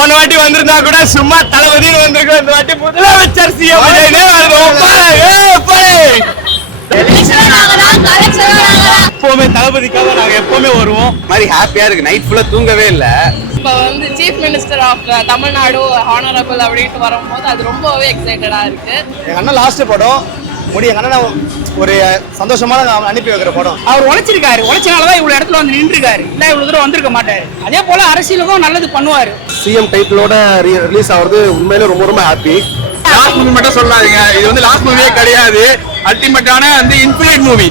போன வாட்டி வந்திருந்தா கூட சும்மா தளபதினு வந்திருக்கோம். இந்த வாட்டி முதலமைச்சர் சிஎம் எப்பவுமே தளபதிக்காக நாங்க எப்பவுமே வருவோம். மாதிரி ஹாப்பியா இருக்கு. நைட் ஃபுல்லா தூங்கவே இல்ல. இப்போ வந்து chief minister of Tamil Nadu honourable அப்படின்ட்டு வரும்போது அது ரொம்பவே எக்ஸைட்டடா இருக்கு. எங்க அண்ணன் லாஸ்ட் படம் முடி எங்க அண்ணன் ஒரு சந்தோஷமான அனுப்பி வைக்கிற படம். அவர் உழைச்சிருக்காரு, உழைச்சனாலதான் இவ்வளவு இடத்துல வந்து நின்றுருக்காரு. இல்ல இவ்வளவு தூரம் வந்திருக்க மாட்டாரு. அதே போல அரசியலுக்கும் நல்லது பண்ணுவாரு. சிஎம் டைட்டிலோட ரிலீஸ் ஆகுறது உண்மையில ரொம்ப ரொம்ப ஹாப்பி. லாஸ்ட் மூவி மட்டும் சொல்லாதீங்க, இது வந்து லாஸ்ட் மூவியே கிடையாது. அல்டிமேட்டான வந்து இன்ஃபினிட் மூவி.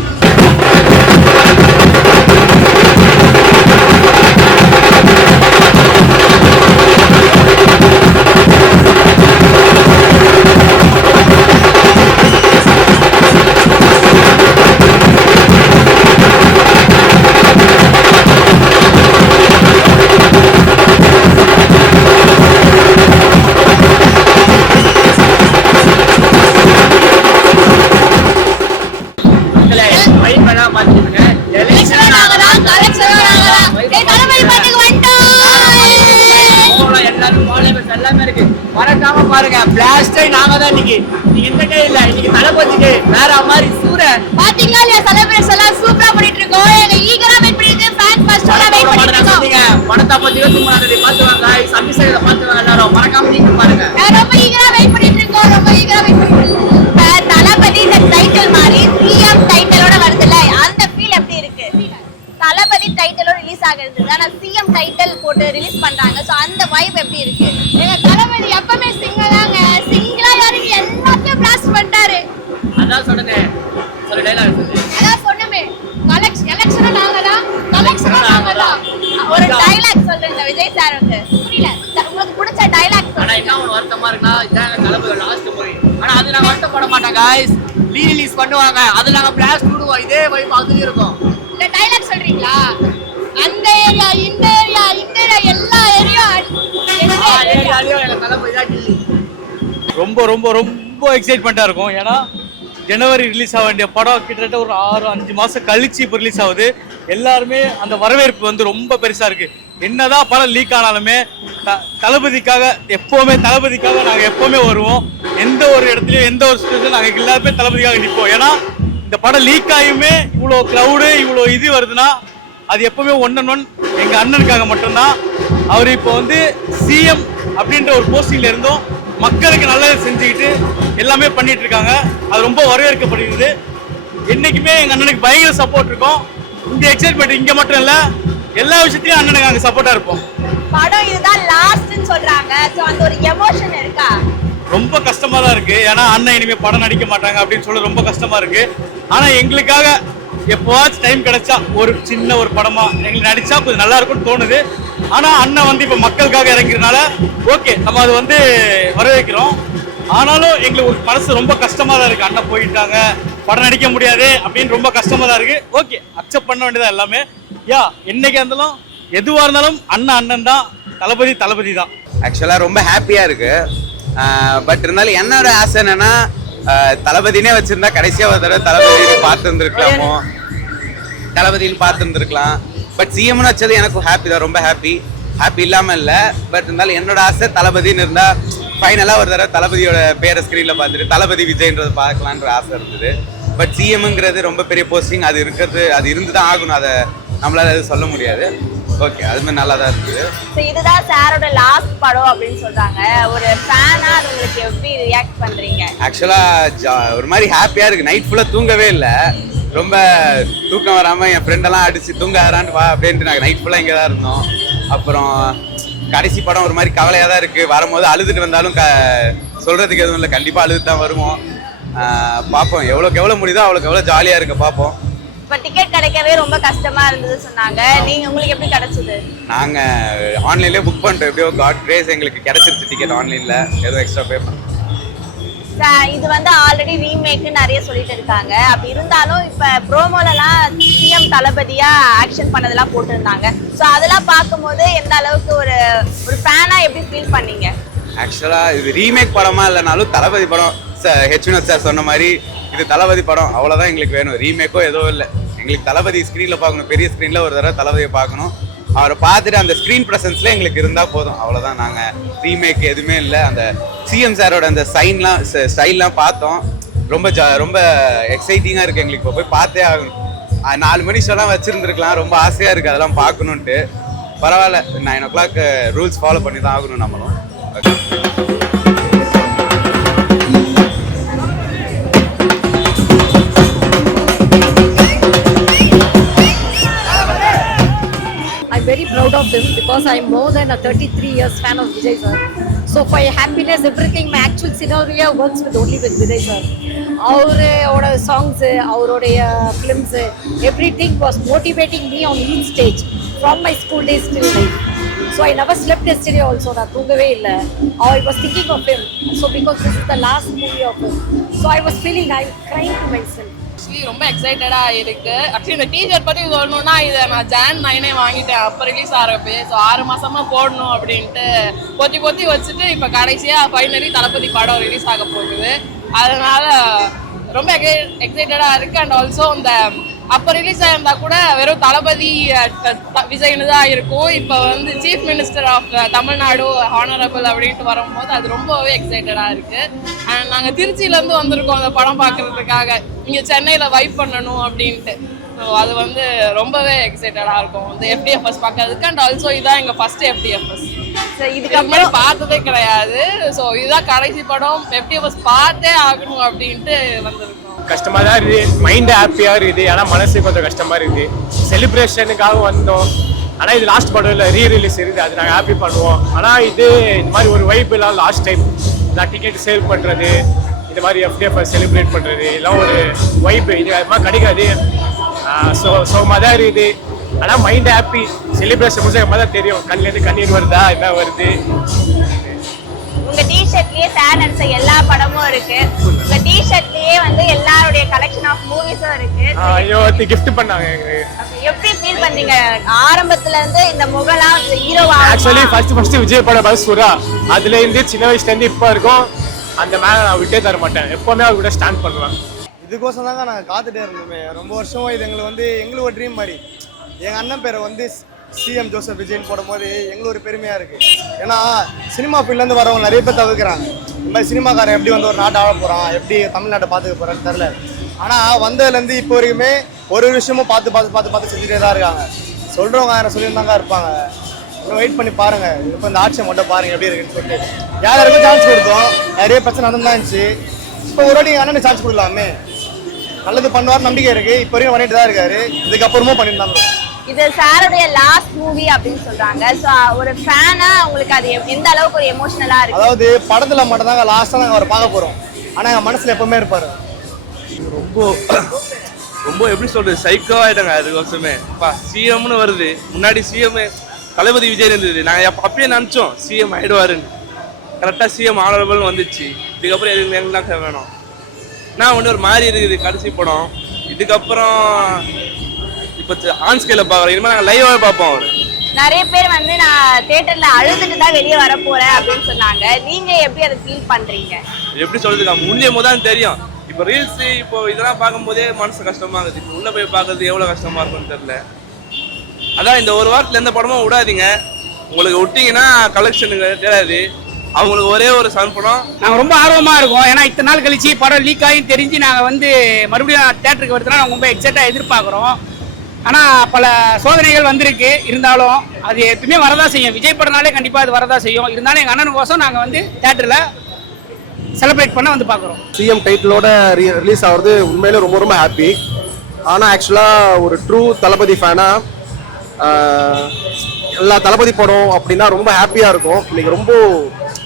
மறக்காம பாருங்க. பிளாஸ்டே நாங்க தான் இன்னைக்கு. நீங்க இந்த டே இல்ல, இன்னைக்கு தளபதிக்கு வேற மாதிரி சூர பாத்தீங்களா இல்லையா? செலிபிரேஷன் எல்லாம் சூப்பரா பண்ணிட்டு இருக்கோம். எங்க ஈகரா வெயிட் பண்ணிட்டு ஃபேன் ஃபர்ஸ்டோட வெயிட் பண்ணிட்டு இருக்கோம். நீங்க படத்தை பத்தி 23ஆம் தேதி பாத்துவாங்க. சப்ஸ்கிரைப் பாத்துவாங்க எல்லாரும். மறக்காம நீங்க பாருங்க. ரொம்ப ஈகரா வெயிட் பண்ணிட்டு இருக்கோம். ரொம்ப ஈகரா வெயிட் பண்ணிட்டு இருக்கோம். தளபதி இந்த டைட்டில் மாதிரி சிஎம் டைட்டிலோட வருதுல, அந்த ஃபீல் எப்படி இருக்கு? தளபதி டைட்டிலோட ரிலீஸ் ஆகுது, ஆனா சிஎம் டைட்டில் போட்டு ரிலீஸ் பண்றாங்க. சோ அந்த வைப் எப்படி இருக்கு? எங்க தளபதி எப்பவுமே சிங்கிளாங்க, சிங்கிளா இறங்கி எல்லாத்தையும் பிளாஸ்ட் பண்ணிட்டாரு. அதான் சொன்னேன். ஒரு டயலாக் இருக்கு. அதான் சொன்னமே, எலெக்ஷன் நாங்க தான், கலெக்ஷன் நாங்க தான். ஒரு டயலாக் சொல்றேன் விஜய் சாருக்கு. புரியல உங்களுக்கு பிடிச்ச டயலாக் ஆனா என்ன ஒரு வருத்தமா இருக்குன்னா, இதான் தளபதி லாஸ்ட் மூவி. ஆனா அது நான் வருத்தப்பட மாட்டேன் गाइस. ரிலீஸ் பண்ணுவாங்க, அது நாங்க பிளாஸ்ட் விடுவோம். இதே வைப் அதுல இருக்கும். இந்த டயலாக் சொல்றீங்களா? அந்த ஏரியா, இந்த ஏரியா, இந்த ஏரியா, எல்லா ஏரியாலயும் எங்க தளபதி தான் கில்லி. ரொம்ப ரொம்ப ரொம்ப எக்ஸைட்மெண்ட்டாக இருக்கும். ஏன்னா ஜனவரி ரிலீஸ் ஆக வேண்டிய படம் கிட்டத்தட்ட ஒரு 6-5 மாதம் கழிச்சு இப்போ ரிலீஸ் ஆகுது. எல்லாருமே அந்த வரவேற்பு வந்து ரொம்ப பெருசாக இருக்குது. என்னதான் படம் லீக் ஆனாலுமே தளபதிக்காக நாங்கள் எப்போவுமே வருவோம். எந்த ஒரு இடத்துலையும் எந்த ஒரு சுச்சுவேஷன் நாங்கள் எல்லாருமே தளபதிக்காக நிற்போம். ஏன்னா இந்த படம் லீக் ஆகியுமே இவ்வளோ க்ரௌடு இவ்வளோ இது வருதுன்னா அது எப்போவுமே ஒன் எங்கள் அண்ணனுக்காக மட்டும்தான். அவர் இப்போ வந்து சிஎம் அப்படின்ற ஒரு போஸ்டிங்ல இருந்தும் மக்களுக்கு நல்லது செஞ்சுக்கிட்டு எல்லாமே பண்ணிட்டு இருக்காங்க. அது ரொம்ப வரவேற்கப்படுகிறது. என்னைக்குமே எங்க அண்ணனுக்கு பயங்கர சப்போர்ட் இருக்கும். இந்த எக்ஸைட்மெண்ட் இங்க மட்டும் இல்ல, எல்லா விஷயத்தையும் அண்ணனுக்கு அங்க சப்போர்ட்டா இருப்போம். படம் இதுதான் லாஸ்ட்னு சொல்றாங்க. சோ அந்த ஒரு எமோஷன் இருக்கா? ரொம்ப கஷ்டமா தான் இருக்கு. ஏன்னா அண்ணன் இனிமே படம் நடிக்க மாட்டாங்க அப்படின்னு சொல்ல ரொம்ப கஷ்டமா இருக்கு. ஆனா எங்களுக்காக எப்போவாச்சும் டைம் கிடைச்சா ஒரு சின்ன ஒரு படமா எங்களுக்கு நடிச்சா கொஞ்சம் நல்லா இருக்கும்னு தோணுது. ஆனா அண்ணன் வந்து இப்ப மக்களுக்காக இறங்கிறதுனால ஓகே நம்ம அது வந்து வரவேற்கிறோம். ஆனாலும் எங்களுக்கு ஒரு மனசு ரொம்ப கஷ்டமா தான் இருக்கு. அண்ணன் போயிட்டாங்க, படம் நடிக்க முடியாது அப்படின்னு ரொம்ப கஷ்டமா தான் இருக்கு. ஓகே, அக்செப்ட் பண்ண வேண்டியதா எல்லாமே. என்னைக்கு இருந்தாலும் எதுவா இருந்தாலும் அண்ணன் தான், தளபதி தான். ஆக்சுவலா ரொம்ப ஹாப்பியா இருக்கு. பட் இருந்தாலும் என்னோட ஆசை என்னன்னா, தளபதினே வச்சிருந்தா கடைசியா ஒரு தடவை தளபதினு பார்த்து இருந்திருக்கலாமோ, தளபதினு பார்த்து இருந்திருக்கலாம். பட் சிஎம்னு வச்சது எனக்கு ஹாப்பி தான், ரொம்ப ஹாப்பி இல்லாம இல்ல. பட் இருந்தாலும் என்னோட ஆசை தளபதினு இருந்தா ஃபைனலா ஒரு தடவை தளபதியோட பேரை ஸ்கிரீன்ல பார்த்துட்டு தளபதி விஜய்ன்றதை பார்க்கலான்ற ஆசை இருந்தது. பட் சிஎம்ங்கிறது ரொம்ப பெரிய போஸ்டிங், அது இருந்துதான் ஆகணும். அதை நம்மளால அது சொல்ல முடியாது. ஓகே, அதுமே நல்லா தான் இருக்குது. இதுதான் சாரோட லாஸ்ட் படம் அப்படின்னு சொல்றாங்க. ஒரு ஃபேனா அது உங்களுக்கு எப்படி ரியாக்ட் பண்றீங்க? ஆக்சுவலா ஒரு மாதிரி ஹாப்பியா இருக்கு. நைட் ஃபுல்லா தூங்கவே இல்லை. ரொம்ப தூக்கம் வராம என் ஃப்ரெண்டெல்லாம் அடிச்சு தூங்க ஆறான்னு வா அப்படின்ட்டு நாங்கள் நைட் ஃபுல்லா இங்கே தான் இருந்தோம். அப்புறம் கடைசி படம் ஒரு மாதிரி கவலையா தான் இருக்கு. வரும்போது அழுதுட்டு வந்தாலும் சொல்றதுக்கு எதுவும் இல்லை, கண்டிப்பா அழுதுட்டு தான் வருவோம். பார்ப்போம், எவ்வளோ முடியுதோ அவ்வளோக்கு எவ்வளோ ஜாலியா இருக்க பார்ப்போம். இப்ப டிக்கெட் கிடைக்கவே ரொம்ப கஷ்டமா இருந்தது சொன்னாங்க. நீங்க உங்களுக்கு எப்படி கிடைச்சது? நாங்க ஆன்லைன்லயே புக் பண்ணிட்டோம். எப்படியோ காட் கிரேஸ் எங்களுக்கு கிடைச்சிருச்சு டிக்கெட் ஆன்லைன்ல, ஏதோ எக்ஸ்ட்ரா பே பண்ணோம். இது வந்து ஆல்ரெடி ரீமேக் நிறைய சொல்லிட்டு இருக்காங்க. அப்படி இருந்தாலும் இப்ப ப்ரோமோலலாம் சிஎம் தளபதியா ஆக்ஷன் பண்ணதெல்லாம் போட்டுருந்தாங்க. ஸோ அதெல்லாம் பார்க்கும்போது எந்த அளவுக்கு ஒரு ஃபேனா எப்படி ஃபீல் பண்ணீங்க? ஆக்சுவலா இது ரீமேக் படமா இல்லைனாலும் தளபதி படம். ஹெச்வினோத் சார் சொன்ன மாதிரி இது தளபதி படம், அவ்வளோதான் எங்களுக்கு வேணும். ரீமேக்கோ ஏதோ இல்லை, எங்களுக்கு தளபதி ஸ்க்ரீனில் பார்க்கணும், பெரிய ஸ்க்ரீனில் ஒரு தடவை தளபதியை பார்க்கணும். அவரை பார்த்துட்டு அந்த ஸ்க்ரீன் ப்ரெசன்ஸ்ல எங்களுக்கு இருந்தால் போதும், அவ்வளோதான். நாங்கள் ரீமேக் எதுவுமே இல்லை. அந்த சிஎம் சாரோட அந்த ஸ்டைல்லாம் பார்த்தோம். ரொம்ப எக்ஸைட்டிங்காக இருக்குது எங்களுக்கு. இப்போ போய் பார்த்தே ஆகணும். 4 மணி ஷோலாம் வச்சுருந்துருக்கலாம். ரொம்ப ஆசையாக இருக்குது அதெல்லாம் பார்க்கணுன்ட்டு. பரவாயில்ல, 9 o'clock ரூல்ஸ் ஃபாலோ பண்ணி தான் ஆகணும் நம்மளும். I'm very proud of him because I'm more than a 33 years fan of Vijay sir. So for happiness, everything, my actual scenario works only with Vijay sir. Our songs, our films, everything was motivating me on each stage from my school days till now. So I never slept yesterday also. I was thinking of him. So because this is the last movie of him, so I was feeling, I'm crying to myself. ரொம்ப எக்ஸைட்டடா இருக்கு. Actually இந்த T-shirt பத்தி சொல்லணும்னா இதை நான் Jan 9 வாங்கிட்டேன். அப்போ release ஆகிறப்ப. So 6 மாசமா போடணும் அப்படின்ட்டு பொத்தி வச்சுட்டு இப்போ கடைசியா ஃபைனலி தளபதி படம் ரிலீஸ் ஆக போகுது. அதனால ரொம்ப எக்ஸைட்டடா இருக்கு. அண்ட் ஆல்சோ இந்த அப்போ ரிலீஸ் ஆயிருந்தா கூட வெறும் தளபதி விஜய்னு தான் இருக்கும். இப்போ வந்து chief minister of Tamil Nadu honourable அப்படின்ட்டு வரும்போது அது ரொம்பவே எக்ஸைட்டடாக இருக்குது. அண்ட் நாங்கள் திருச்சியிலேருந்து வந்திருக்கோம் அந்த படம் பார்க்குறதுக்காக. இங்கே சென்னையில் வைப் பண்ணணும் அப்படின்ட்டு. ஸோ அது வந்து ரொம்பவே எக்ஸைட்டடாக இருக்கும் வந்து FDFS பார்க்கறதுக்கு. அண்ட் ஆல்சோ இதான் எங்கள் ஃபர்ஸ்ட் FDFS. ஸோ இதுக்கப்புறம் பார்த்ததே கிடையாது. ஸோ இதுதான் கடைசி படம். FDFS பார்த்தே ஆகணும் அப்படின்ட்டு வந்திருக்கோம். கஷ்டமாக தான் இருக்குது, மைண்டு ஹாப்பியாக இருக்குது. ஆனால் மனசு கொஞ்சம் கஷ்டமாக இருக்குது. செலிப்ரேஷனுக்காக வந்தோம். ஆனால் இது லாஸ்ட் படம் இல்லை, ரீரிலீஸ் இருக்குது. அது நாங்கள் ஹாப்பி பண்ணுவோம். ஆனால் இது இந்த மாதிரி ஒரு வைப் எல்லாம் லாஸ்ட் டைம் நான் டிக்கெட் சேல் பண்ணுறது, இந்த மாதிரி FDFS செலிப்ரேட் பண்ணுறது எல்லாம் ஒரு வைப் இது அது மாதிரி கிடைக்காது. சோகமாக தான் இருக்குது. ஆனால் மைண்டு ஹாப்பி. செலிப்ரேஷன் முடிச்ச தான் தெரியும் கண்ணிலேருந்து கண்ணீர் வருதா என்ன வருது. உங்க டிஷர்ட்லயே சார் நடிச்ச எல்லா படமும் இருக்கு. உங்க டிஷர்ட்லயே வந்து எல்லாருடைய கலெக்ஷன் ஆஃப் மூவிஸும் இருக்கு. ஐயோ கிஃப்ட் பண்ணாங்க. எப்படி ஃபீல் பண்றீங்க ஆரம்பத்துல இருந்து இந்த முகலா ஹீரோவா? ஆக்சுவலி ஃபர்ஸ்ட் விஜய் படம் பஸ் சுரா, அதுல இருந்து சின்ன வயசுல இருந்து இப்போ இருக்கும் அந்த மேல நான் விட்டே தர மாட்டேன். எப்பவுமே அவர் கூட ஸ்டாண்ட் பண்ணுவேன். இதுக்கோசம் தாங்க நாங்கள் காத்துட்டே இருந்தோமே ரொம்ப வருஷமா. இது எங்களுக்கு ஒரு ட்ரீம் மாதிரி. எங்கள் அண்ணன் பேரை வந்து சிஎம் ஜோசப் விஜய்னு போடும்போது எங்களுக்கு ஒரு பெருமையாக இருக்குது. ஏன்னா சினிமா ஃபீல்ட்லேருந்து வரவங்க நிறைய பேர் தவிர்க்கிறாங்க. இந்த மாதிரி சினிமாக்காரன் எப்படி வந்து ஒரு நாட்டை ஆள போகிறான், எப்படி தமிழ்நாட்டை பார்த்துக்க போகிறான்னு தெரில. ஆனால் வந்ததுலேருந்து இப்போ வரைக்குமே ஒரு விஷயமும் பார்த்து செஞ்சுட்டே தான் இருக்காங்க. சொல்கிறவங்க யாரை சொல்லியிருந்தாங்க இருப்பாங்க. இன்னும் வெயிட் பண்ணி பாருங்கள். இப்போ இந்த ஆட்சியை மட்டும் பாருங்கள் எப்படி இருக்குன்னு சொல்லிட்டு. யாருக்கும் சான்ஸ் கொடுத்தோம், நிறைய பிரச்சனை நடந்துதான் இருந்துச்சு. இப்போ ஒரு வாட்டி அண்ணனுக்கு சான்ஸ் கொடுக்கலாமே. நல்லது பண்ணுவார் நம்பிக்கை இருக்குது. இப்போ வரைக்கும் பண்ணிட்டு தான் இருக்காரு. இதுக்கப்புறமும் பண்ணியிருந்தாங்க. இது சாருடைய லாஸ்ட் மூவி அப்படின்னு சொல்றாங்க. ஸோ ஒரு ஃபேனா உங்களுக்கு அது எந்த அளவுக்கு ஒரு எமோஷனலா இருக்கு? அதாவது படத்துல மட்டும் தாங்க லாஸ்டா நாங்கள் அவரை பார்க்க போறோம். ஆனால் எங்கள் மனசுல எப்பவுமே இருப்பாரு. ரொம்ப எப்படி சொல்றது, சைக்கோ ஆயிட்டாங்க. அதுக்கோசமே சிஎம்னு வருது. முன்னாடி சிஎம் தளபதி விஜய் இருந்தது. நாங்கள் அப்பயே நினச்சோம் சிஎம் ஆயிடுவாருன்னு. கரெக்டாக சிஎம் ஆனரபிள் வந்துச்சு. இதுக்கப்புறம் எங்களுக்கு வேணும். நான் ஒன்று ஒரு மாதிரி இருக்குது கடைசி படம். இதுக்கப்புறம் இப்போ ஆன் ஸ்கேல பார்க்குறோம். இனிமேல் நாங்கள் லைவாக பார்ப்போம். அவர் நிறைய பேர் வந்து நான் தியேட்டர்ல அழுதுட்டு தான் வெளியே வர போறேன் அப்படின்னு சொன்னாங்க. நீங்க எப்படி அதை ஃபீல் பண்றீங்க? எப்படி சொல்றதுக்கா, முடியும் போது தான் தெரியும். இப்போ ரீல்ஸ் இப்போ இதெல்லாம் பார்க்கும்போதே மனசு கஷ்டமா இருக்குது. இப்போ உள்ள போய் பார்க்கறது எவ்வளோ கஷ்டமா இருக்கும்னு தெரியல. அதான் இந்த ஒரு வாரத்தில் எந்த படமும் விடாதீங்க. உங்களுக்கு விட்டீங்கன்னா கலெக்ஷனுக்கு தெரியாது. அவங்களுக்கு ஒரே ஒரு சன் படம். நாங்கள் ரொம்ப ஆர்வமாக இருக்கோம். ஏன்னா இத்தனை நாள் கழிச்சு படம் லீக் ஆகி தெரிஞ்சு நாங்கள் வந்து மறுபடியும் தேட்டருக்கு வருதுன்னா நாங்கள் ரொம்ப எக்ஸைட்டாக எதிர்பார்க்குறோம். ஆனால் பல சோதனைகள் வந்திருக்கு. இருந்தாலும் அது எப்பவுமே வரதான் செய்யும். விஜய் படம்னாலே கண்டிப்பாக அது வரதான் செய்யும். இருந்தாலும் எங்கள் அண்ணனுக்கோசம் நாங்கள் வந்து தேட்டரில் செலிப்ரேட் பண்ண வந்து பார்க்குறோம். சிஎம் டைட்டிலோட ரிலீஸ் ஆகிறது உண்மையிலே ரொம்ப ஹாப்பி. ஆனால் ஆக்சுவலாக ஒரு ட்ரூ தளபதி ஃபேனாக எல்லா தளபதி படம் அப்படின்னா ரொம்ப ஹாப்பியாக இருக்கும். இன்னைக்கு ரொம்ப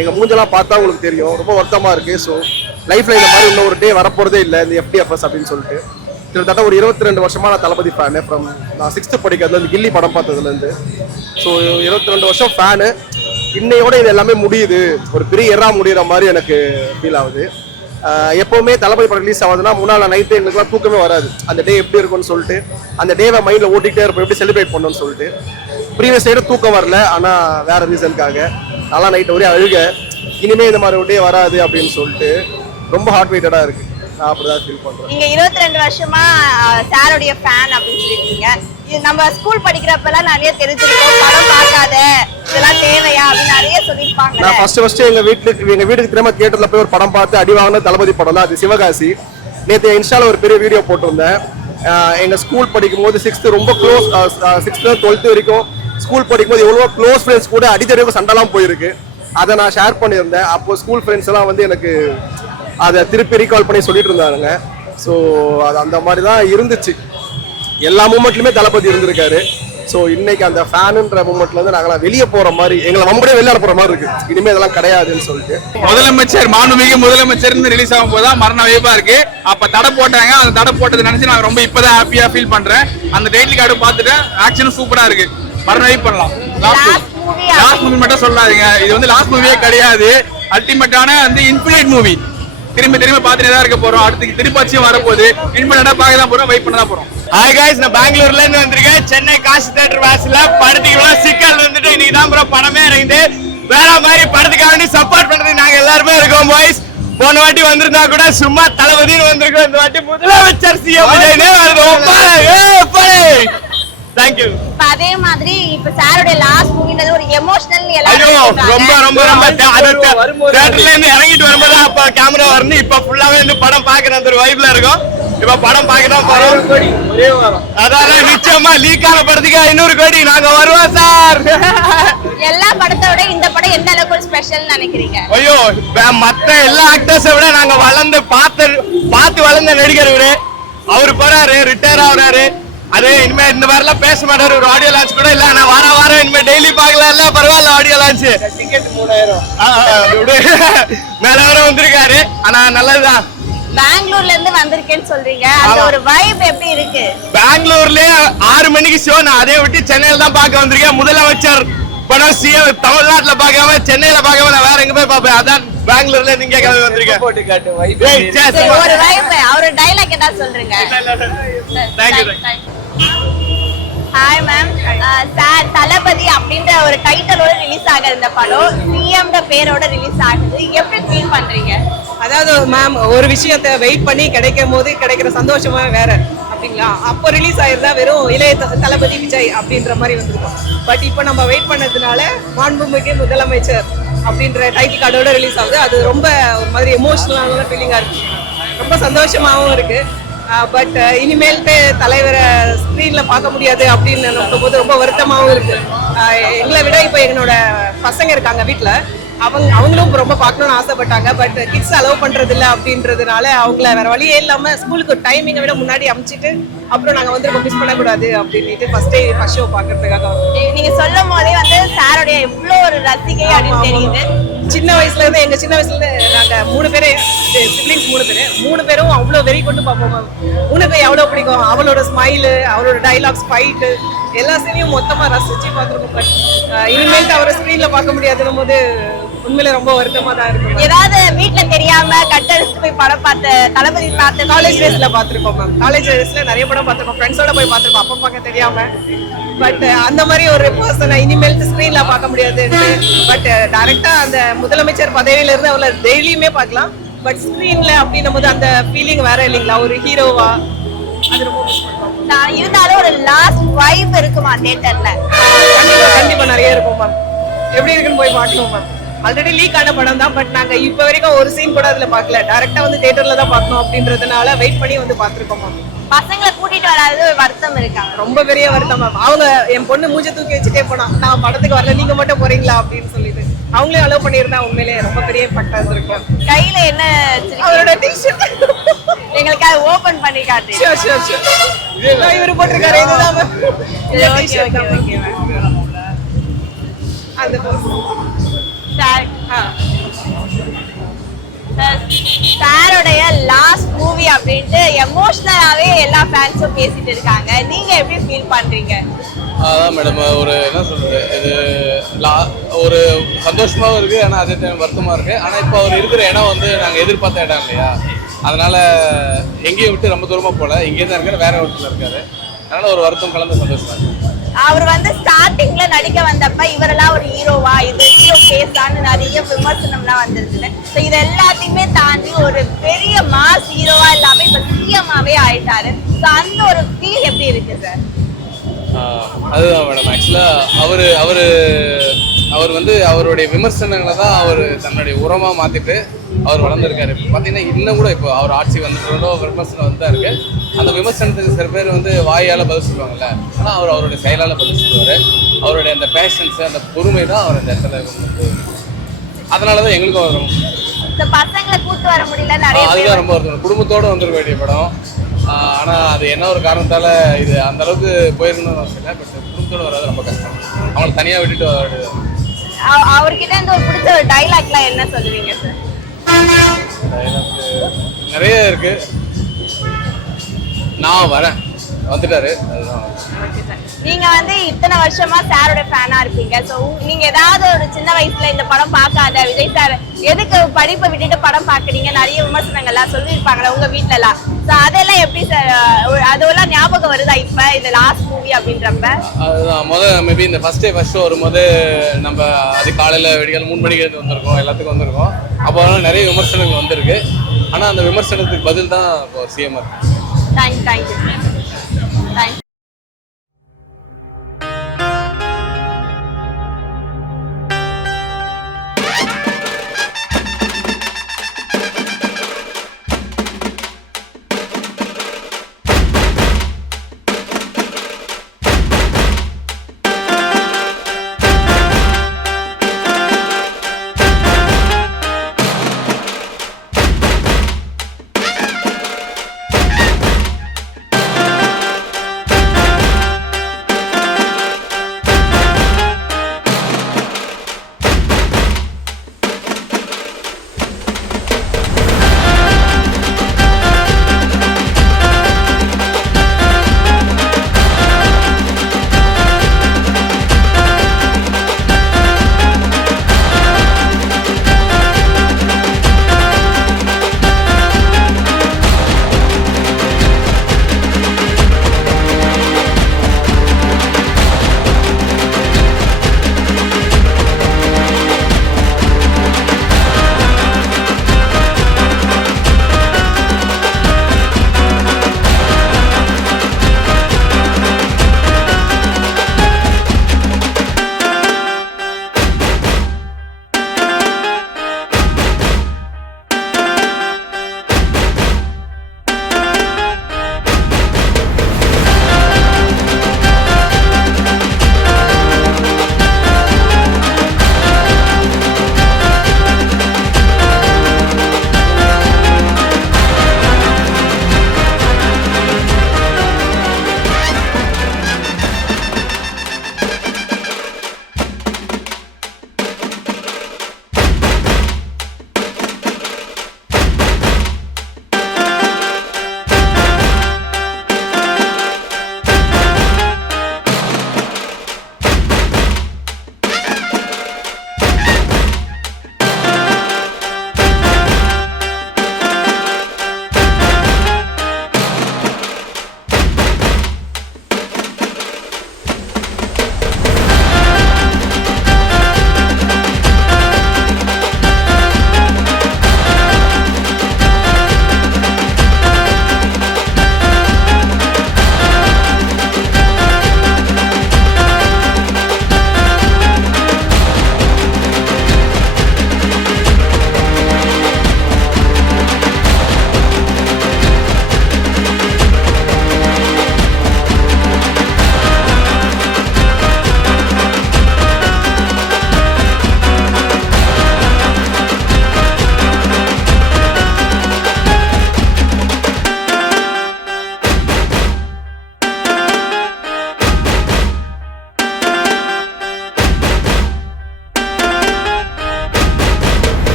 எங்கள் மூஞ்செல்லாம் பார்த்தா உங்களுக்கு தெரியும், ரொம்ப வருத்தமாக இருக்குது. ஸோ லைஃப்பில் இந்த மாதிரி இன்னும் ஒரு டே வரப்போகிறதே இல்லை இந்த FDFS அப்படின்னு சொல்லிட்டு. கிட்டத்தட்ட ஒரு 22 வருஷமா நான் தளபதி ஃபேனு. நான் 6th படிக்கிறதுலேருந்து கில்லி படம் பார்த்ததுலேருந்து. ஸோ 22 வருஷம் ஃபேனு. இன்னையோட இது எல்லாமே முடியுது, ஒரு பெரிய எரா முடிகிற மாதிரி எனக்கு ஃபீல் ஆகுது. எப்போவுமே தளபதி படம் ரிலீஸ் ஆகுதுன்னா முன்னாள் நைட்டு எங்களுக்குலாம் தூக்கமே வராது. அந்த டே எப்படி இருக்கும்னு சொல்லிட்டு அந்த டேவை மைண்டில் ஓட்டிகிட்டே இருப்போம், எப்படி செலிப்ரேட் பண்ணணும்னு சொல்லிட்டு. ப்ரீவியஸ் சைடு தூக்கம் வரல, ஆனால் வேறு ரீசனுக்காக நல்லா நைட்டு ஒரே அழுக. இனிமேல் இந்த மாதிரி ஒரு டே வராது அப்படின்னு சொல்லிட்டு ரொம்ப ஹார்ட் வெயிட்டடாக இருக்குது. நான் அப்படிதான் ஃபீல் பண்றேன். நீங்க 22 வருஷமா சாருடைய ஃபேன் அப்படின்னு சொல்லிருக்கீங்க. இது நம்ம ஸ்கூல் படிக்கிறப்பெல்லாம் நிறைய தெரிஞ்சிருக்கோம், படம் பார்க்காத இதெல்லாம் தேவையா அப்படின்னு நிறைய சொல்லியிருப்பாங்க. நான் ஃபர்ஸ்ட் எங்க வீட்டுக்கு திரும்ப தியேட்டர்ல போய் ஒரு படம் பார்த்து அடி வாங்கின தளபதி படம் தான் அது, சிவகாசி. நேற்று இன்ஸ்டால ஒரு பெரிய வீடியோ போட்டிருந்தேன். எங்க ஸ்கூல் படிக்கும் போது 6th ரொம்ப க்ளோஸ், 6th 12th வரைக்கும் ஸ்கூல் படிக்கும்போது எவ்வளவோ க்ளோஸ் ஃப்ரெண்ட்ஸ் கூட அடித்தறிவுக்கு சண்டைலாம் போயிருக்கு. அதை நான் ஷேர் பண்ணியிருந்தேன். அப்போ ஸ்கூல் ஃப்ரெண்ட்ஸ் எல்லாம் வந்து எனக்கு அதை திருப்பி ரீகால் பண்ணி சொல்லிட்டு இருந்தாங்க. ஸோ அது அந்த மாதிரி தான் இருந்துச்சு. எல்லா மூமெண்ட்லையுமே தளபதி இருந்திருக்காரு. ஸோ இன்னைக்கு அந்த ஃபேனுன்ற மூமெண்ட்ல இருந்து நாங்களாம் வெளியே போற மாதிரி, எங்களை நம்மளே வெளியாட போற மாதிரி இருக்கு. இனிமே இதெல்லாம் கிடையாதுன்னு சொல்லிட்டு முதலமைச்சர் மாண்புமிகு முதலமைச்சர்னு ரிலீஸ் ஆகும் போதுதான் மரண வைப்பா இருக்கு. அப்ப தடை போட்டாங்க, அந்த தடை போட்டதை நினைச்சு நான் ரொம்ப இப்பதான் ஹாப்பியா ஃபீல் பண்றேன். அந்த டைட்டில் கார்டு பார்த்துட்டு ஆக்ஷனும் சூப்பரா இருக்கு. மரண வைப் பண்ணலாம். லாஸ்ட் மூவி மட்டும் சொல்லாதீங்க, இது வந்து லாஸ்ட் மூவியே கிடையாது. அல்டிமேட்டான வந்து இன்ஃபினிட் மூவி. திரும்ப பார்த்துட்டே தான் இருக்க போறோம். அடுத்து திருப்பாச்சியும் வரப்போகுது. இன்ஃபினிட்டா பார்க்க தான் போறோம், வெயிட் பண்ண தான் போறோம். ஹாய் காய்ஸ், நான் பெங்களூர்ல இருந்து வந்திருக்கேன். சென்னை காசி தியேட்டர் வாசல்ல படத்துக்கு சிக்கல் வந்துட்டு இன்னைக்கு தான் ப்ரோ படமே இறங்குது. வேற மாதிரி படத்துக்காக வேண்டி சப்போர்ட் பண்றது நாங்க எல்லாருமே இருக்கோம் பாய்ஸ். போன வாட்டி வந்திருந்தா கூட சும்மா தளபதினு வந்திருக்கோம். இந்த வாட்டி முதலமைச்சர் சிஎம் தேங்க்யூ. அதே மாதிரி இப்ப சாரோட லாஸ்ட் மூவின்றது ஒரு எமோஷனல் ரொம்ப ரொம்ப ரொம்ப தியேட்டர்ல இருந்து இறங்கிட்டு வரும்போது அப்ப கேமரா வரணும். இப்ப ஃபுல்லாவே வந்து படம் பாக்குற அந்த ஒரு வைப்ல இருக்கும். இப்ப படம் பாக்கதான் போறோம். அதான் நிச்சயமா லீக் ஆன படத்துக்கு 500 கோடி நாங்க வருவோம் சார். எல்லா படத்தோட இந்த படம் எந்த அளவுக்கு ஸ்பெஷல் நினைக்கிறீங்க? ஐயோ, மத்த எல்லா ஆக்டர்ஸை விட நாங்க பார்த்து வளர்ந்த நடிகர் இவரு. அவரு போறாரு, ரிட்டையர் ஆகுறாரு. அது இனிமே இந்த மாதிரி எல்லாம் பேச மாட்டாரு. ஒரு ஆடியோ லான்ச் கூட இல்ல. நான் வாரம் இனிமே டெய்லி பாக்கல, பரவாயில்ல. ஆடியோ லான்ச் டிக்கெட் 3000 மேல வர வந்திருக்காரு. ஆனா நல்லதுதான். பெங்களூர்ல இருந்து வந்திருக்கேன்னு சொல்றீங்க, அந்த ஒரு வைப் எப்படி இருக்கு? பெங்களூர்ல 6 மணிக்கு ஷோ. நான் அதை விட்டு சென்னையில தான் பார்க்க வந்திருக்கேன். முதலமைச்சர் படம் சிஎம் தமிழ்நாட்டுல பார்க்காம சென்னையில பார்க்காம நான் வேற எங்க போய் பார்ப்பேன். அதான் பெங்களூர்ல இருந்து இங்க கிளம்பி வந்திருக்கேன். ஒரு வைப், அவரோட டயலாக் என்ன சொல்றீங்க? ஹாய் மேம், சார் தளபதி அப்படின்ற ஒரு டைட்டிலோட ரிலீஸ் ஆகுது இந்த படம், சிஎம் பேரோட ரிலீஸ் ஆகுது. எப்படி ஃபீல் பண்றீங்க? அதாவது மேம், ஒரு விஷயத்தை வெயிட் பண்ணி கிடைக்கும் போது கிடைக்கிற சந்தோஷமா வேற அப்படிங்களா? அப்போ ரிலீஸ் ஆயிருந்தா வெறும் இளைய தளபதி விஜய் அப்படின்ற மாதிரி வந்திருக்கும். பட் இப்போ நம்ம வெயிட் பண்ணதுனால மாண்புமிகு முதலமைச்சர் அப்படின்ற டைட்டில் கார்டோட ரிலீஸ் ஆகுது. அது ரொம்ப ஒரு மாதிரி எமோஷனலான ஃபீலிங்கா இருக்கு. ரொம்ப சந்தோஷமாகவும் இருக்கு. பட் இனிமேல்ட்டு தலைவரை ஸ்க்ரீன்ல பார்க்க முடியாது அப்படின்னு நினைக்கும் போது ரொம்ப வருத்தமாகவும் இருக்கு. எங்களை விட இப்போ என்னோட பசங்க இருக்காங்க வீட்டில், அவங்களும் ரொம்ப பார்க்கணும்னு ஆசைப்பட்டாங்க. பட் கிட்ஸ் அலோவ் பண்றது இல்லை அப்படின்றதுனால அவங்கள வேற வழியே இல்லாம ஸ்கூலுக்கு டைமிங்கை விட முன்னாடி அனுப்பிச்சிட்டு அப்புறம் நாங்க வந்து ரொம்ப மிஸ் பண்ணக்கூடாது அப்படின்ட்டு ஃபர்ஸ்ட் ஷோ பாக்குறதுக்காக. நீங்க சொல்லும் போதே வந்து சாரோடைய எவ்வளவு ஒரு ரசிகை அப்படின்னு தெரியுது. சின்ன வயசுல இருந்து சின்ன வயசுல இருந்து நாங்க 3 பேரே சிப்ளிங்ஸ், 3 பேரும் அவ்வளவு வெறி கொண்டு பார்ப்போம். 3 பேர் எவ்வளவு பிடிக்கும். அவளோட ஸ்மைலு, அவளோட டைலாக்ஸ், ஃபைட்டு எல்லா சீனையும் மொத்தமா ரசிச்சு பார்த்துருக்கோம். பட் இனிமேல் அவரை ஸ்கிரீன்ல பார்க்க முடியாதுன்னும் போது உண்மையில ரொம்ப வருத்தமா தான் இருக்கும். ஏதாவது வீட்டுல தெரியாம கட்டடிச்சு போய் படம் பார்த்து தளபதி பார்த்து காலேஜ் டேஸ்ல பார்த்திருக்கோம் மேம். காலேஜ் டேஸ்ல நிறைய படம் பார்த்திருக்கோம், ஃப்ரெண்ட்ஸோட போய் பார்த்திருக்கோம், அப்பா பார்க்க தெரியாம. பட் அந்த மாதிரி ஒரு பர்சனை இனிமேல் ஸ்கிரீன்ல பார்க்க முடியாது. பட் டைரக்டா அந்த முதலமைச்சர் பதவியில இருந்து அவளை டெய்லியுமே பார்க்கலாம். பட் ஸ்கிரீன்ல அப்படின்னும் போது அந்த ஃபீலிங் வேற இல்லைங்களா, ஒரு ஹீரோவா. அது ரொம்ப மிஸ் பண்றோம். இருந்தாலும் ஒரு லாஸ்ட் வைப் இருக்குமா தியேட்டர்ல? கண்டிப்பா நிறைய இருக்கும் மேம். எப்படி இருக்குன்னு போய் பார்க்கணும் மேம். ஆல்ரெடி லீக் ஆன படம் தான். பட் நாங்க இப்ப வரைக்கும் ஒரு சீன் கூட அதுல பார்க்கல. டைரக்டா வந்து தியேட்டர்ல தான் பார்க்கணும் அப்படின்றதுனால வெயிட் பண்ணி வந்து பார்த்திருக்கோம் மேம். பசங்களை கூட்டிட்டு வராது வருத்தம் இருக்காங்க. ரொம்ப பெரிய வருத்தம் மேம். அவங்க என் பொண்ணு மூஞ்ச தூக்கி வச்சுட்டே போனா, நான் படத்துக்கு வரல, நீங்க மட்டும் போறீங்களா அப்படின்னு சொல்லிட்டு அவங்களே அலோவ் பண்ணியிருந்தா உண்மையிலேயே ரொம்ப பெரிய பட்டா இருக்கும். கையில என்ன அவரோட டிஷர்ட் எங்களுக்கு அதை ஓபன் பண்ணி காட்டு. இவரு போட்டிருக்காரு, இதுதான் மேம். அந்த சாரோடைய லாஸ்ட் மூவி அப்படின்ட்டு எமோஷனலாவே எல்லா ஃபேன்ஸும் பேசிட்டு இருக்காங்க. நீங்க எப்படி ஃபீல் பண்றீங்க? அதான் மேடம், ஒரு என்ன சொல்றது, இது ஒரு சந்தோஷமாகவும் இருக்கு, ஆனால் அதே டைம் வருத்தமா இருக்கு. ஆனால் இப்போ அவர் இருக்கிற இடம் வந்து நாங்கள் எதிர்பார்த்த இடம் இல்லையா, அதனால எங்கேயும் விட்டு ரொம்ப தூரமா போல, இங்கே தான் இருக்காரு, வேற இடத்துல இருக்காரு. அதனால ஒரு வருத்தம் கலந்து சந்தோஷமா இருக்கு. அவர் வந்து ஸ்டார்டிங்ல நடிக்க வந்தப்ப இவரெல்லாம் ஒரு ஹீரோவா, இது ஹீரோ பேசான்னு நிறைய விமர்சனம்லாம் வந்திருக்குது. ஸோ இது எல்லாத்தையுமே தாண்டி ஒரு பெரிய மாஸ் ஹீரோவா இல்லாம இப்ப சிஎம்மாவே ஆயிட்டாரு. ஸோ அந்த ஒரு ஃபீல் எப்படி இருக்கு சார்? அதுதான் மேடம். ஆக்சுவலாக அவர் வந்து அவருடைய விமர்சனங்களை தான் அவர் தன்னுடைய உரமாக மாற்றிட்டு அவர் வளர்ந்துருக்காரு. இப்போ பார்த்தீங்கன்னா இன்னும் கூட இப்போ அவர் ஆட்சி வந்துட்டோ விமர்சனம் வந்து தான் இருக்கு. அந்த விமர்சனத்துக்கு சில பேர் வந்து வாயால் பதில் சொல்லுவாங்கல்ல, ஆனால் அவர் அவருடைய செயலால் பதில் சொல்லுவார். அவருடைய அந்த பேஷன்ஸு அந்த பொறுமை தான் அவர் அந்த இடத்துல வந்து, அதனால தான் எங்களுக்கும் அவர் ரொம்ப பசங்களை கூட்டு வர முடியல நிறைய அதுதான் ரொம்ப வருத்தம். குடும்பத்தோடு வந்துருக்க வேண்டிய படம். ஆனால் அது என்ன ஒரு காரணத்தால் இது அந்த அளவுக்கு போயிருக்கணும்னு அவசியம் இல்லை. பட் குடும்பத்தோடு வர்றது ரொம்ப கஷ்டம். அவங்களை தனியாக விட்டுட்டு வர அவர்கிட்ட இருந்து ஒரு பிடிச்ச ஒரு டைலாக்லாம் என்ன சொல்லுவீங்க சார்? நிறைய இருக்கு. நான் வரேன் வந்துட்டாரு, அதுதான். நீங்க வந்து இத்தனை வருஷமா சாரோட ஃபேனா இருப்பீங்க. சோ நீங்க ஏதாவது ஒரு சின்ன வயசுல இந்த படம் பார்க்காத விஜய் சார் எதுக்கு படிப்பை விட்டுட்டு படம் பாக்குறீங்க நிறைய விமர்சனங்கள்லாம் சொல்லியிருப்பாங்களே உங்க வீட்டுல எல்லாம். சோ அதெல்லாம் எப்படி சார், அதெல்லாம் ஞாபகம் வருதா இப்ப இந்த லாஸ்ட் மூவி அப்படின்றப்ப? அதுதான் மேபி இந்த ஃபர்ஸ்ட் ஷோ வரும்போது நம்ம அது காலையில விடிகால 3 மணிக்கு வந்திருக்கோம், எல்லாத்துக்கும் வந்திருக்கோம். அப்போ நிறைய விமர்சனங்கள் வந்திருக்கு. ஆனா அந்த விமர்சனத்துக்கு பதில் தான் இப்போ சிஎம்ஆர். தேங்க்யூ.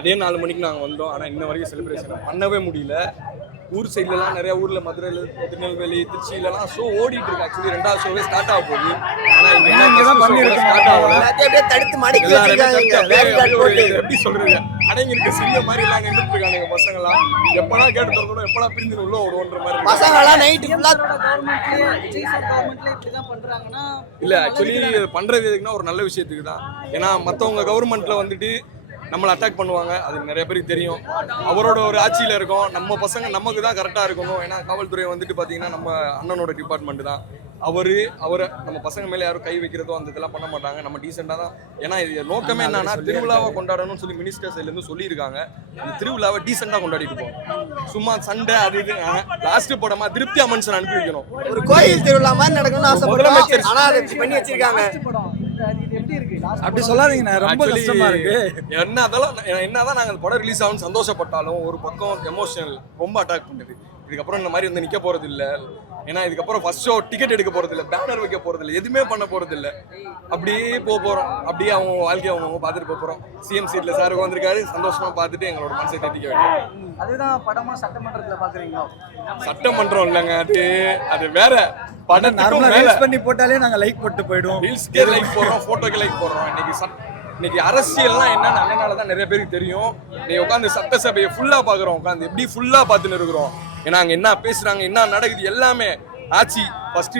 அதே 4 மணிக்கு நாங்கள் வந்தோம். ஆனால் இன்ன வரைக்கும் செலிப்ரேஷன் பண்ணவே முடியல. ஊர் சைட்லலாம் நிறைய ஊர்ல மதுரையில் திருநெல்வேலி திருச்சியிலலாம் ஷோ ஓடிட்டு இருக்கு. ஆக்சுவலி 2வது ஷோவே ஸ்டார்ட் ஆக போகுது. ஆனா ஸ்டார்ட் ஆகல. எப்படி சொல்றது, அடங்கி இருக்க சிறிய மாதிரி எல்லாம் நின்றுட்டு இருக்காங்க பசங்களாம். எப்படா கேட்டு திறக்கணும், எப்படா பிரிஞ்சு உள்ள ஓடுன்ற மாதிரி பசங்களாம் நைட்டு இல்ல. ஆக்சுவலி பண்றது எதுக்குன்னா ஒரு நல்ல விஷயத்துக்கு தான். ஏன்னா மற்றவங்க கவர்மெண்ட்ல வந்துட்டு நம்மளை அட்டாக் பண்ணுவாங்க, அது நிறைய பேருக்கு தெரியும். அவரோட ஒரு ஆட்சியில் இருக்கோம், நம்ம பசங்க நமக்கு தான் கரெக்டாக இருக்கணும். ஏன்னா காவல்துறை வந்துட்டு பார்த்தீங்கன்னா நம்ம அண்ணனோட டிபார்ட்மெண்ட் தான். அவரை நம்ம பசங்க மேலே யாரும் கை வைக்கிறதோ அந்த இதெல்லாம் பண்ண மாட்டாங்க. நம்ம டீசெண்டாக தான். ஏன்னா இது நோக்கமே என்னன்னா திருவிழாவை கொண்டாடணும்னு சொல்லி மினிஸ்டர் சைட்லேருந்து சொல்லியிருக்காங்க. அந்த திருவிழாவை டீசெண்டாக கொண்டாடிட்டு போவோம். சும்மா சண்டை அது இது லாஸ்ட் படமா திருப்தி அமன்சன் அனுப்பி வைக்கணும். ஒரு கோயில் திருவிழா மாதிரி நடக்கணும்னு ஆசைப்படுறோம். ஆனா அதை பண்ணி வச்சிருக்காங்க. அப்படி சொல்லாதீங்க, ரொம்ப கஷ்டமா இருக்கு. என்னதான் நாங்க அந்த படம் ரிலீஸ் ஆகும்னு சந்தோஷப்பட்டாலும் ஒரு பக்கம் எமோஷனல் ரொம்ப அட்டாக் பண்ணுது. இதுக்கப்புறம் இந்த மாதிரி வந்து நிக்க போறது இல்ல. ஏன்னா இதுக்கப்புறம் ஃபர்ஸ்ட் ஷோ டிக்கெட் எடுக்க போறது இல்ல, பேனர் வைக்க போறது இல்ல, எதுவுமே பண்ண போறது இல்ல. அப்படியே போறோம். அப்படியே அவங்க வாழ்க்கையை அவங்க பார்த்துட்டு போறோம். சிஎம் சீட்ல சார் வந்திருக்காரு, சந்தோஷமா பார்த்துட்டு எங்களோட மனசை தேட்டிக்க வேண்டும். அதுதான் படமா சட்டமன்றத்துல பாக்குறீங்களா? சட்டமன்றம் இல்லைங்க, அது வேற. படம் நார்மலா ரீல்ஸ் பண்ணி போட்டாலே நாங்க லைக் போட்டு போயிடுவோம். ரீல்ஸ்க்கே லைக் போடுறோம், போட்டோக்கு லைக் போடுறோம். இன்னைக்கு அரசியல்லாம் என்னன்னு அண்ணனால தான் நிறைய பேருக்கு தெரியும். நீ உட்காந்து சட்டசபையை ஃபுல்லா பாக்குறோம், உட்காந்து எப்படி ஃபுல்லா பார்த்துன்னு இருக்கிறோம். ஏன்னா அங்க என்ன பேசுறாங்க, என்ன நடக்குது எல்லாமே. ஆட்சி ஃபர்ஸ்ட்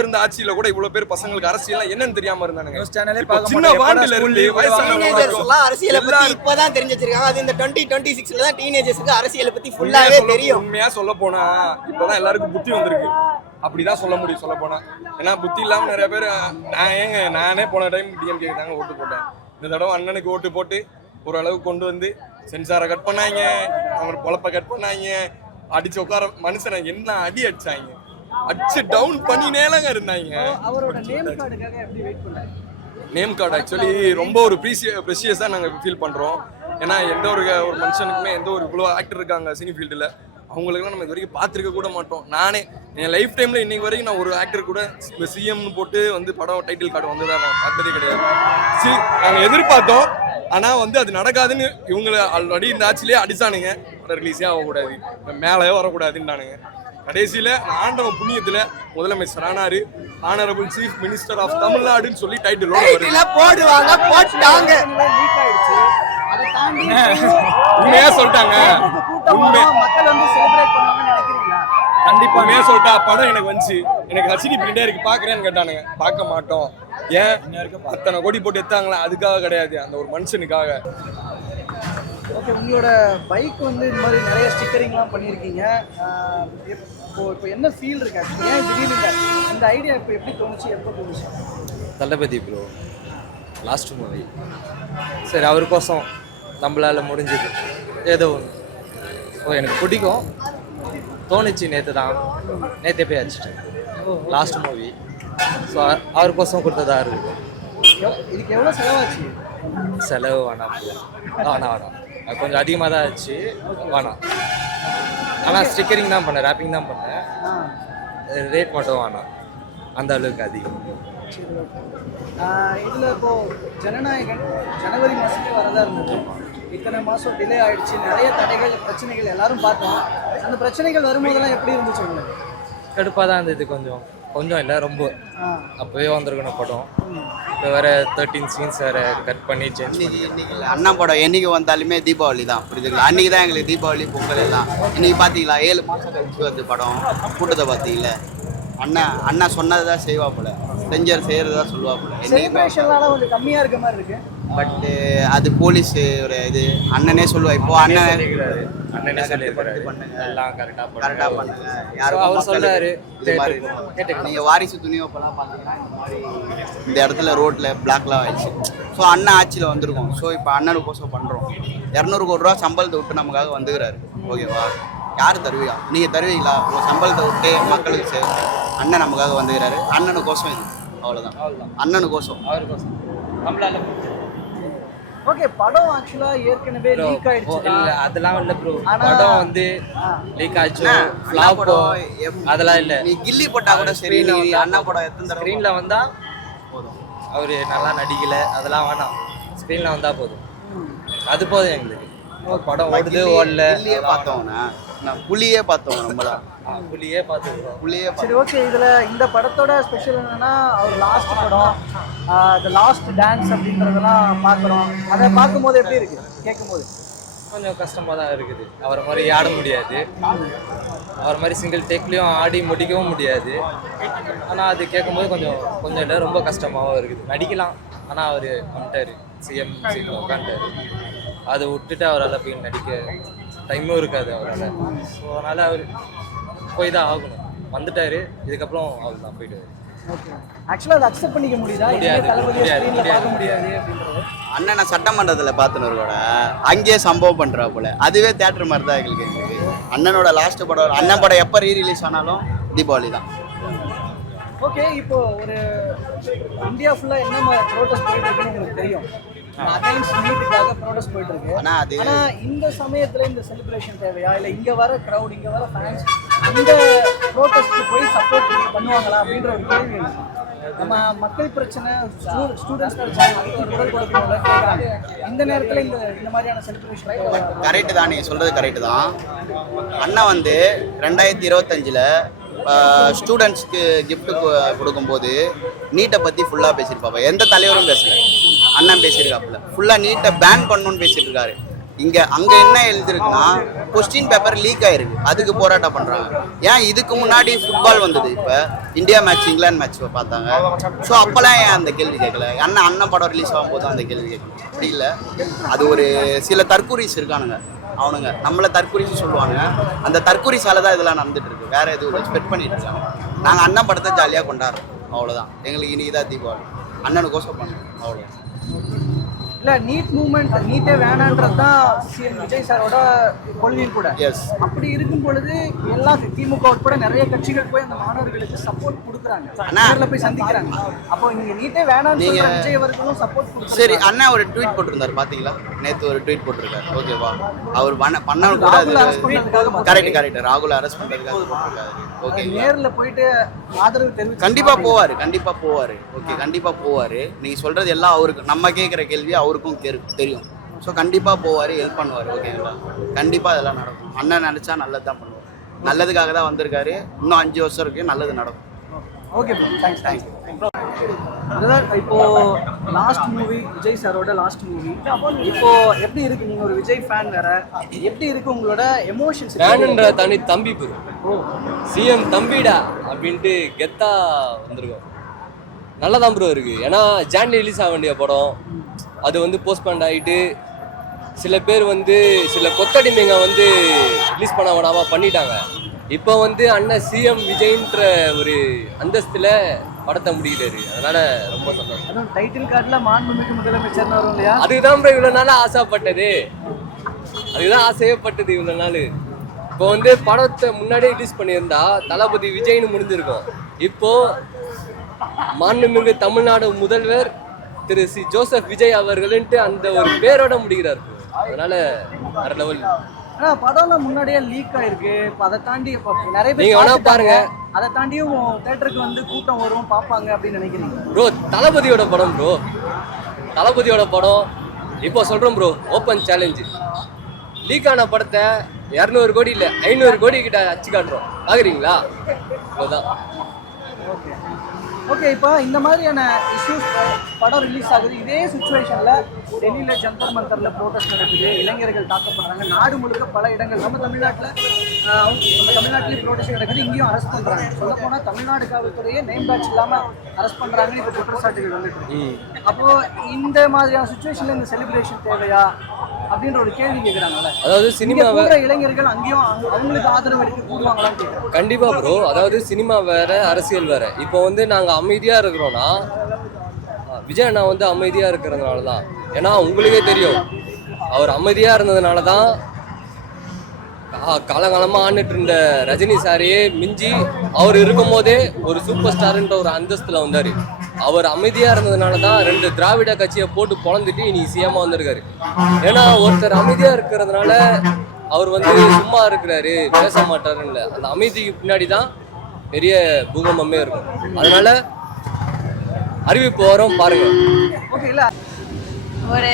இருந்த ஆட்சியில கூட இவ்வளவு பேர் பசங்களுக்கு அரசியல் என்னன்னு தெரியாம இருந்தானுங்க. சின்ன வாண்டில இருந்து அரசியலை பத்தி இப்பதான் தெரிஞ்சு வச்சிருக்காங்க. அது இந்த 2026ல தான் டீனேஜர்ஸ்க்கு அரசியலை பத்தி ஃபுல்லாவே தெரியும். உண்மையா சொல்ல போனா இப்பதான் எல்லாருக்கும் புத்தி வந்திருக்கு. அப்படிதான் சொல்ல முடியும் சொல்ல போனா. ஏன்னா புத்தி இல்லாம நிறைய பேர் நானே போன டைம் டிஎம்கே தாங்க ஓட்டு போட்டேன். இந்த தடவை அண்ணனுக்கு ஓட்டு போட்டு ஓரளவுக்கு கொண்டு வந்து சென்சாரை கட் பண்ணாங்க, அவங்க பொழப்ப கட் பண்ணாங்க, அடிச்சு உட்கார மனுஷனை என்ன அடி அடிச்சாங்க, அடிச்சு டவுன் பண்ணினேலங்க இருந்தாங்க. நேம் கார்டு ஆக்சுவலி ரொம்ப ஒரு ப்ரெஷியஸா நாங்க ஃபீல் பண்றோம். ஏன்னா எந்த ஒரு மனுஷனுக்குமே எந்த ஒரு இவ்வளோ ஆக்டர் இருக்காங்க சினி ஃபீல்டில், அவங்களுக்குலாம் நம்ம இது வரைக்கும் பார்த்துருக்க கூட மாட்டோம். நானே என் லைஃப் டைமில் இன்னைக்கு வரைக்கும் நான் ஒரு ஆக்டர் கூட சிஎம்னு போட்டு வந்து படம் டைட்டில் கார்டு வந்ததாக நான் பார்த்ததே கிடையாது. நாங்கள் எதிர்பார்த்தோம், ஆனால் வந்து அது நடக்காதுன்னு இவங்களை ஆல்ரெடி இந்த ஆட்சியிலே அடிச்சானுங்க. படம் ரிலீஸே ஆகக்கூடாது, மேலே வரக்கூடாதுன்னானுங்க. கடைசியில் ஆண்டவன் புண்ணியத்தில் முதலமைச்சர் ஆனாரு. ஆனரபிள் சீஃப் மினிஸ்டர் ஆஃப் தமிழ்நாடுன்னு சொல்லி டைட்டில் போடுவாங்க, போட்டாங்க. உண்மையா சொல்லிட்டாங்க. கண்டிப்பா சொல்லிட்டா படம் எனக்கு வந்துச்சு, எனக்கு ஹசினி பிரிண்டே இருக்கு பாக்குறேன்னு கேட்டானுங்க. பார்க்க மாட்டோம். ஏன் அத்தனை கோடி போட்டு எடுத்தாங்களா? அதுக்காக கிடையாது, அந்த ஒரு மனுஷனுக்காக. ஓகே, உங்களோட பைக் வந்து இந்த மாதிரி நிறைய ஸ்டிக்கரிங்லாம் பண்ணியிருக்கீங்க. இப்போ என்ன ஃபீல் இருக்கு? ஏன் திடீர்னு இந்த ஐடியா இப்போ எப்படி தோணுச்சு, எப்போ தோணுச்சு? தளபதி ப்ரோ லாஸ்ட் மூவி, சரி அவருக்கோசம் நம்மளால் முடிஞ்சது ஏதோ ஒன்று. ஸோ எனக்கு பிடிக்கும், தோணுச்சு. நேற்றே போய் அடிச்சிட்டேன் லாஸ்ட் மூவி. ஸோ அவருக்கோசம் கொடுத்ததா இருக்குது. இதுக்கு எவ்வளோ செலவாச்சு? செலவு வேணாம் வேணாம், கொஞ்சம் அதிகமாக தான் ஆச்சு, வேணாம். ஆனால் ஸ்டிக்கரிங் தான் பண்ணேன், ரேப்பிங் தான் பண்ணேன். ரேட் மட்டும் வேணாம், அந்த அளவுக்கு அதிகம். இதில் இப்போது ஜனநாயகன் ஜனவரி மாதத்துக்கு வரதா இருந்தது. இத்தனை மாதம் டிலே ஆகிடுச்சு, நிறைய தடைகள் பிரச்சனைகள் எல்லாரும் பார்த்தோம். அந்த பிரச்சனைகள் வரும்போதெல்லாம் எப்படி இருந்துச்சு உங்களுக்கு? கடுப்பாக தான் இருந்தது, கொஞ்சம் இல்லை ரொம்ப. அப்போவே வந்திருக்கணும் படம். இப்போ வேறு 13 சீன்ஸ் வேறு கட் பண்ணி சேஞ்ச் பண்ணி. அண்ணா படம் என்னைக்கு வந்தாலுமே தீபாவளி தான், புரியுதுங்களா? அன்றைக்கி தான் எங்களுக்கு தீபாவளி பொங்கல் எல்லாம். இன்றைக்கி பார்த்தீங்களா 7 மாதம் கழிச்சு வந்து படம் கூட்டத்தை பார்த்தீங்களா? அண்ணா சொன்னதை தான் செய்வா போல, செஞ்சர் செய்யறதா சொல்லுவா போல. கொஞ்சம் கம்மியாக இருக்க மாதிரி இருக்கு. பட் அது போலீஸ் ஒரு இது அண்ணனே சொல்லுவா. இப்போ அண்ணனே கரெக்டாக பண்ணுங்க. யாரும் அவர் சொல்றாரு இது மாதிரி. நீங்கள் வாரிசு துணிவப்பெல்லாம் பார்த்தீங்கன்னா இந்த மாதிரி இந்த இடத்துல ரோட்டில் பிளாக்லாம் ஆயிடுச்சு. ஸோ அண்ணன் ஆட்சியில் வந்திருக்கோம். ஸோ இப்போ அண்ணனுக்கோசம் பண்ணுறோம். 200 கோடி ரூபா சம்பளத்தை விட்டு நமக்காக வந்துக்கிறாரு. ஓகேவா? யார் தருவீங்களா? நீங்கள் தருவீங்களா? உங்கள் சம்பளத்தை விட்டு மக்களுக்கு அண்ணன் நமக்காக வந்துக்கிறாரு. அண்ணனுக்கோசம் இது, அவ்வளோதான். அண்ணனுக்கோசம், அவருக்கோசம் நம்மளால. ஓகே, படம் ஆக்சுவலா ஏற்கனவே லீக் ஆயிடுச்சு. இல்ல அதெல்லாம் இல்ல ப்ரோ, படம் வந்து லீக் ஆச்சு, ஃப்ளாப் அதெல்லாம் இல்ல. நீ கில்லி போட்டா கூட சரி, நீ அண்ணா படம் எத்தனை தடவை ஸ்கிரீன்ல வந்தா போதும். அவரு நல்லா நடிக்கல, அதெல்லாம் வேணாம். ஸ்கிரீன்ல வந்தா போதும், அது போதும் எங்களுக்கு. படம் ஓடுது ஓடல கில்லியே பார்த்தோம்னா நான் புலியே பார்த்தோம் நம்மளாம். புலியே பார்த்துக்கிறோம். புலியே சரி ஓகே, இதுல இந்த படத்தோட ஸ்பெஷல் என்னன்னா அவர் லாஸ்ட் படம் த லாஸ்ட் டான்ஸ் அப்படின்றதெல்லாம் பார்க்குறோம். அதை பார்க்கும்போது எப்படி இருக்கு கேட்கும்போது? கொஞ்சம் கஷ்டமாக தான் இருக்குது. அவரை மாதிரி ஆட முடியாது, அவரை மாதிரி சிங்கிள் டேக்லேயும் ஆடி முடிக்கவும் முடியாது. ஆனால் அது கேட்கும்போது கொஞ்சம் இல்லை ரொம்ப கஷ்டமாகவும் இருக்குது. நடிக்கலாம், ஆனால் அவர் வந்துட்டார், சிஎம் சீட்டில் உட்காந்துட்டார். அதை விட்டுட்டு அவரால் போய் நடிக்க டைமும் இருக்காது அவரால். ஸோ அதனால் அவர் போய் தான் ஆகணும். வந்துட்டார், இதுக்கப்புறம் அவர் தான் போயிட்டு. ஓகே, ஆக்சுவலாக அதை அக்செப்ட் பண்ணிக்க முடியுதா? பார்க்க முடியாது அப்படின்றது. அண்ணனை சட்டமன்றத்தில் பார்த்துனவரோட அங்கேயே சம்பவம் பண்ணுறா போல, அதுவே தேட்டர் மாதிரி தான் எங்களுக்கு. அண்ணனோட லாஸ்ட் படம், அண்ணன் படம் எப்போ ரீரிலீஸ் ஆனாலும் தீபாவளி தான். ஓகே, இப்போ ஒரு இந்தியா ஃபுல்லாக என்ன ப்ரோட்டஸ்ட் போயிட்டு இருக்குன்னு உங்களுக்கு தெரியும். அகைன்ஸ்ட் நீட்டுக்காக ப்ரோட்டஸ்ட் போயிட்டு இருக்கு. ஆனா இந்த சமயத்துல இந்த செலிப்ரேஷன் தேவையா, இல்ல இங்க வர கிரவுட், இங்க வர ஃபேன்ஸ் அந்த ப்ரோட்டஸ்ட்க்கு போய் சப்போர்ட் பண்ணுவாங்களா அப்படின்ற ஒரு கேள்வி இருக்கு. நம்ம மக்கள் பிரச்சனை, ஸ்டூடெண்ட்ஸ் பிரச்சனை, அதுக்கு ஒரு குரல் கொடுக்கணும்ல கேட்குறாங்க. இந்த நேரத்தில் இந்த மாதிரியான செலிப்ரேஷன் கரெக்டு தான், நீங்கள் சொல்கிறது கரெக்டு தான். அண்ணன் வந்து 2025 ஸ்டூடெண்ட்ஸ்க்கு கிஃப்ட் கொடுக்கும்போது நீட்டை பற்றி ஃபுல்லாக பேசியிருப்பாங்க. எந்த தலைவரும் பேசல, அண்ணன் பேசியிருக்காப்புல. ஃபுல்லாக நீட்டை பேன் பண்ணணும்னு பேசிட்டு இருக்காரு. அங்கே என்ன எழுதிருக்குன்னா கொஸ்டின் பேப்பர் லீக் ஆயிருக்கு, அதுக்கு போராட்டம் பண்ணுறாங்க. ஏன் இதுக்கு முன்னாடி ஃபுட்பால் வந்தது, இப்போ இந்தியா மேட்ச் இங்கிலாந்து மேட்ச் பார்த்தாங்க. ஸோ அப்போல்லாம் ஏன் அந்த கேள்வி கேட்கல? அண்ணன் படம் ரிலீஸ் ஆகும்போது அந்த கேள்வி கேட்கணும். அப்படி இல்லை, அது ஒரு சில தற்கூரிஸ் இருக்கானுங்க, அவனுங்க நம்மளை தற்கூரின்னு சொல்லுவாங்க. அந்த தற்கூரிசால தான் இதெல்லாம் நடந்துட்டு இருக்கு, வேற எதுவும் எக்ஸ்பெக்ட் பண்ணிட்டு இருக்காங்க. நாங்கள் அண்ணன் படத்தை ஜாலியாக கொண்டாடுறோம், அவ்வளோதான். எங்களுக்கு இன்னைக்கு தான் தீபாவளி, அண்ணனுக்கோசம் பண்ணுறோம், அவ்வளோ. இல்லை, நீட் மூவ்மெண்ட், நீட்டே வேணான்றது தான் சிஎம் விஜய் சாரோட கொள்கையும் கூட. எஸ், அப்படி இருக்கும் பொழுது எல்லா திமுக உட்பட நிறைய கட்சிகள் போய் அந்த மாணவர்களுக்கு சப்போர்ட் கொடுக்குறாங்க, போய் சந்திக்கிறாங்க. அப்போ நீங்க நீட்டே வேணாம்னு சொல்ற விஜய் அவர்களும் சப்போர்ட் கொடுக்குறாங்க. சரி, அண்ணா ஒரு ட்வீட் போட்டிருந்தாரு பாத்தீங்களா? நேற்று ஒரு ட்வீட் போட்டிருக்காரு. ஓகேவா, அவர் பண்ண கூட கரெக்ட் ராகுல் அரெஸ்ட் பண்றதுக்காக போட்டிருக்காரு. ஓகே, நேர்ல போயிட்டு ஆதரவு தெரிவிச்சு கண்டிப்பா போவாரு. ஓகே, கண்டிப்பா போவாரு. நீங்க சொல்றது எல்லாம் அவருக்கு, நம்ம கேட்குற கேள்வி அவருக்கும் தெரியும். ஸோ கண்டிப்பா போவாரு, ஹெல்ப் பண்ணுவார். ஓகேங்களா, கண்டிப்பா அதெல்லாம் நடக்கும். அண்ணன் நினைச்சா நல்லது தான் பண்ணுவார், நல்லதுக்காக தான் வந்திருக்காரு. இன்னும் 5 வருஷம் இருக்கு, நல்லது நடக்கும். Okay bro, thanks. இப்போ லாஸ்ட் மூவி விஜய் சாரோட லாஸ்ட் மூவி, இப்போ எப்படி இருக்கு? நீங்க ஒரு விஜய் ஃபேன் வேற, எப்படி இருக்கு உங்களோட எமோஷன்ஸ்? ஃபேன்ன்ற தனி தம்பி ப்ரோ, சிஎம் தம்பிடா அப்படின்ட்டு கெத்தா வந்திருக்கோம். நல்லதான் ப்ரோ இருக்கு. ஏன்னா ஜான்வரி ரிலீஸ் ஆக வேண்டிய படம் அது வந்து போஸ்ட்போன் ஆகிட்டு, சில பேர் வந்து சில கொத்தடிமைங்க வந்து ரிலீஸ் பண்ண விடாம பண்ணிட்டாங்க. இப்போ வந்து அண்ணன் சிஎம் விஜய்ன்ற ஒரு அந்தஸ்துல படத்தை முடிக்கிறாரு, அதனால ரொம்ப சந்தோஷம். டைட்டில் கார்டுல மாண்புமிகு முதலமைச்சர் வரும் இல்லையா? அதுதான் ப்ரோ இவ்வளோ நாள் ஆசைப்பட்டது, அதுதான் ஆசையப்பட்டது இவ்வளோ நாள். இப்போ வந்து படத்தை முன்னாடியே ரிலீஸ் பண்ணியிருந்தா தளபதி விஜய்னு முடிஞ்சிருக்கும். இப்போ மாண்புமிகு தமிழ்நாடு முதல்வர் திரு சி ஜோசப் விஜய் அவர்கள்ட்டு அந்த ஒரு பேரோட முடிக்கிறார். அதனால வேற லெவல். ஆனா படம்லாம் முன்னாடியே லீக் ஆயிருக்கு. இப்போ அதை தாண்டி நிறைய பேர் நீங்க வேணா பாருங்க, அதை தாண்டியும் தியேட்டருக்கு வந்து கூட்டம் வரும் பார்ப்பாங்க அப்படின்னு நினைக்கிறீங்க ப்ரோ? தளபதியோட படம் ப்ரோ, தளபதியோட படம். இப்போ சொல்றோம் ப்ரோ, ஓப்பன் சேலஞ்சு. லீக் ஆன படத்தை 200 கோடி இல்லை 500 கோடி கிட்ட அச்சு காட்டுறோம், பாக்குறீங்களா? அவ்வளோதான். ஓகே, இப்போ இந்த மாதிரியான இஷ்யூஸ் படம் ரிலீஸ் ஆகுது. இதே சுச்சுவேஷனில் டெல்லியில் ஜந்தர் மந்தரில் ப்ரோட்டஸ்ட் நடக்குது, இளைஞர்கள் தாக்கப்படுறாங்க. நாடு முழுக்க பல இடங்கள், நம்ம தமிழ்நாட்டிலேயே ப்ரோட்டஸ்ட் நடக்குது, இங்கேயும் அரெஸ்ட் பண்ணுறாங்க. சொல்லப்போனால் தமிழ்நாடு காவல்துறையே நேம் பேட்ச் இல்லாமல் அரெஸ்ட் பண்ணுறாங்கன்னு இப்போ குற்றச்சாட்டுகள் வந்துட்டு இருக்கு. அப்போது இந்த மாதிரியான சுச்சுவேஷனில் இந்த செலிப்ரேஷன் தேவையா அப்படின்ற ஒரு கேள்வி கேட்குறாங்கல்ல. அதாவது சினிமா இளைஞர்கள் அங்கேயும் அவங்களுக்கு ஆதரவு எடுத்து கூடுவாங்களான்னு கேட்குறாங்க. கண்டிப்பா ப்ரோ, அதாவது சினிமா வேற, அரசியல் வேற. இப்போ வந்து நாங்கள் அமைதியா இருக்கிறோம்னா விஜய் அண்ணா வந்து அமைதியா இருக்கிறதுனால தான். ஏன்னா உங்களுக்கே தெரியும், அவர் அமைதியா இருந்ததுனால தான் காலகாலமாக ஆண்டுட்டு இருந்த ரஜினி சாரையே மிஞ்சி அவர் இருக்கும் போதே ஒரு சூப்பர் ஸ்டார்ன்ற ஒரு அந்தஸ்துல வந்தார். அவர் அமைதியாக இருந்ததுனால தான் 2 திராவிட கட்சியை போட்டு பொழந்துட்டு இன்னைக்கு சிஎம்மா வந்திருக்காரு. ஏன்னா ஒருத்தர் அமைதியாக இருக்கிறதுனால அவர் வந்து சும்மா இருக்கிறாரு, பேச மாட்டாருன்னு. அந்த அமைதிக்கு பின்னாடி தான் பெரிய பூகம்பமே இருக்கும். அதனால அறிவிப்பு வரும், பாருங்க. ஒரு